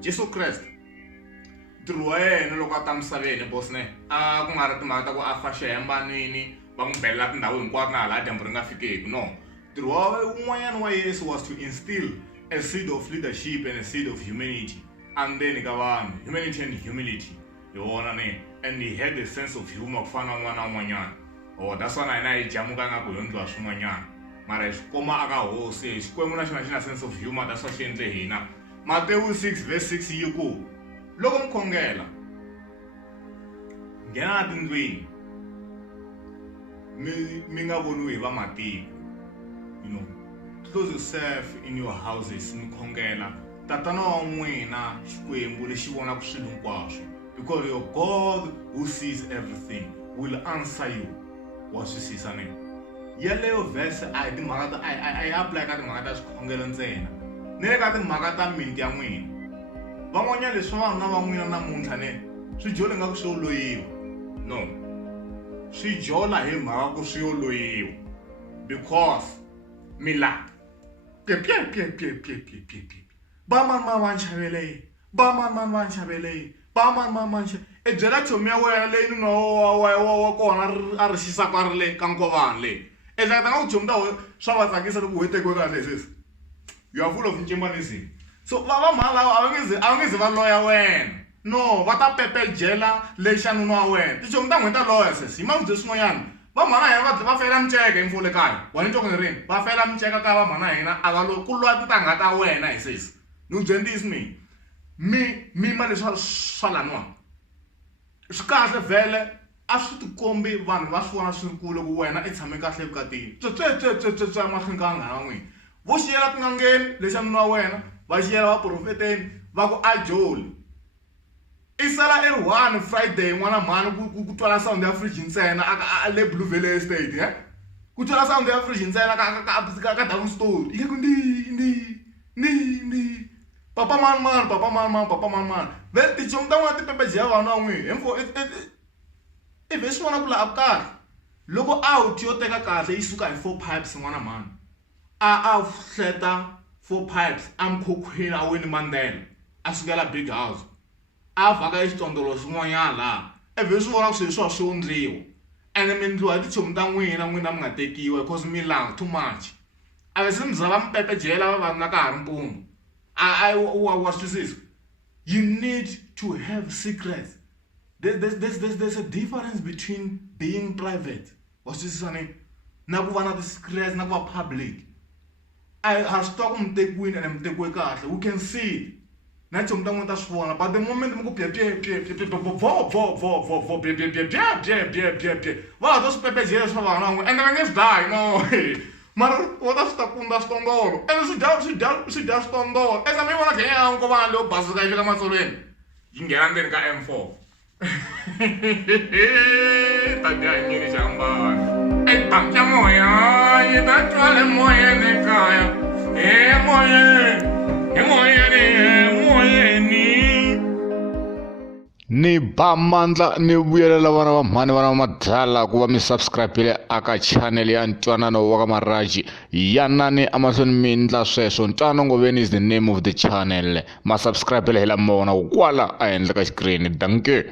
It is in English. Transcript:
Jesu Kreste ntirho wa yena loko a ta misaveni boss ne a ku nga ri timhaka ta ku a fa xihembanini va n'wi belela tindhawu hinkwato na hala dyambu ri nga fikeki no ntirho wa un'wanyana wa Yesu was to instill a seed of leadership and a seed of humanity andzeni ka vanhu, humanity and humility hi wona ne, and he had a sense of humor ku fana na un'wana na un'wanyana. That's why hina hi jamuka nga ku hi endliwa swin'wanyana mara hi swi koma aka hosi hi xikwembu na xona xi na sense of humor. That's why xi endle hina. Matewu 6 verse 6 yi ku loko mi khongela nghena tindlwini mi nga voniwi hi vamatiko, close yourself in your houses mi khongela tatana wa n'wina xikwembu lexi vonaka swilo hinkwaswo, because your God who sees everything will answer you. Wa swisisa ne yeleyo verse a hi timhaka ta a yi apply ka timhaka ta swikhongelo ntsena ni le ka timhaka ta miti ya n'wina. Van'wanyana leswi vanhu na van'wina namuntlha ne swi jola nga ku swi yo loyiwa, no swi jola hi mhaka ku swi yo loyiwa because mila bamani va nxaveleni bamani va nxaveleni bamani e byela chomi ya wena leyi nuna wa kona a ri xisaka a ri le ka nkovani leyi ehleketa nga ku chomi ta swa va tsakisa loko u hetekiwe kahle sesi you are full of ncimbanism. So vamhani lava a va nge ze va loya wena, no va ta pepejela lexi xa nuna wa wena tichomi ta n'wina ta loya sesi hi mavibye swin'wanyana. Vamhana hina va fela miceka hi mfumo le kaya wa ni twa ku ni rini va fela miceka ka vamhana hina a va lo ku lwa tintangha ta wena hi sesi ni ku dyendisi mi ma leswi swa laniwa swi kahle vhele a swi tikombi vanhu va swi vona swi ri kule ku wena i tshame kahle evukatini tswetswe mahlweni ka vanghana va n'wina vo xiyela tin'angeni lexi a nuna wa wena va xiyela vaprofeteni va ku ajoli i sala i ri 1 Friday n'wana mhani ku twala sound ya fridge ntsena a le Blue Valley Estate ku twala sound ya fridge ntsena ka down story i ku ndi papa man ve tichomi ta n'wina ti pepejela vanhu va n'wina hemfo i ve swi vona ku laha karhi loko out yo teka kahle yi suka hi 4 pipes n'wana mhani a hleta 4 pipes amkhokhweni a Winnie Mandela a sukela Big House a vhaka exitondolo xin'wanyana laha ivi swi vona ku swilo swi endliwa ene mi endliwa hi tichomi ta n'wina mi nga tekiwa because mi langa too much a ve se mi za va mi pepejela vavanuna ka ha ri mpundzu wa swisisa. You need to have secrets. There's a difference between being private wa swisisa ni na ku va na ti-secrets na ku va public. Ha swi twa ku mi tekiwini ene mi tekiwe kahle we can see it na chomi ta n'wina ta swi vona but the moment mi ku va ha to swi pepejela swa vana va n'wina ende va nge swi dlayi no mara va ta swi ta kunda switondolo ende swi dya switondolo esa mi vona khenya ya nkovana leyo basika yi fika matsolweni yi nghena ndzeni ka M4 ta dya hi nyini xa mbana e tamca moya yi ta twale moyeni ekaya ni ba mandla ni vuyelela vana va mhani vana va madlala ku va mi subscribe aka channel ya ntwanano wa ka Maraji yanani amahlweni mi ndla sweswo. Ntwanano Ngoveni is the name of the channel. Ma subscribe hela mona kwala a henhla ka screen. Danke.